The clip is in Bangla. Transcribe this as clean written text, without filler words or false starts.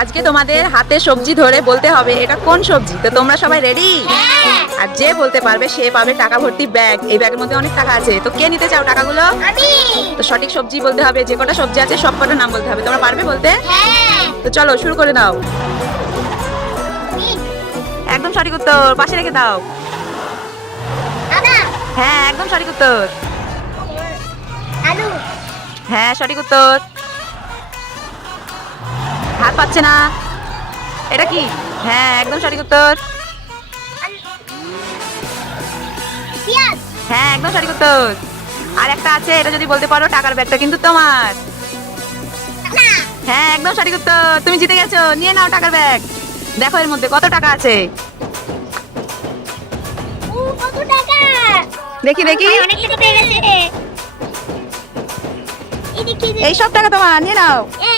আজকে তোমাদের হাতে সবজি ধরে বলতে হবে এটা কোন সবজি। তো তোমরা সবাই রেডি? আর যে বলতে পারবে সে পাবে টাকা ভর্তি ব্যাগ। এই ব্যাগের মধ্যে অনেক টাকা আছে। তো কে নিতে চাও টাকাগুলো? আমি। তো সঠিক সবজি বলতে হবে, যে কটা সবজি আছে সব কটার নাম বলতে হবে। তোমরা পারবে বলতে? হ্যাঁ। তো চলো শুরু করে দাও। বিট, একদম সঠিক উত্তর, পাশে রেখে দাও। আদা, হ্যাঁ একদম সঠিক উত্তর। আলু, হ্যাঁ সঠিক উত্তর। হাত পাচ্ছে না, এটা কি? হ্যাঁ একদম সঠিক উত্তর। পেঁয়াজ, হ্যাঁ একদম সঠিক উত্তর। আর একটা আছে, এটা যদি বলতে পারো টাকার ব্যাগটা কিন্তু তোমার। না। হ্যাঁ একদম সঠিক উত্তর, তুমি জিতে গেছো। নিয়ে নাও টাকার ব্যাগ। দেখো এর মধ্যে কত টাকা আছে। ও কত টাকা! দেখি দেখি। অনেক টাকা পেয়ে গেছে। এই দেখি এই সব টাকা তোমার, নিয়ে নাও। এ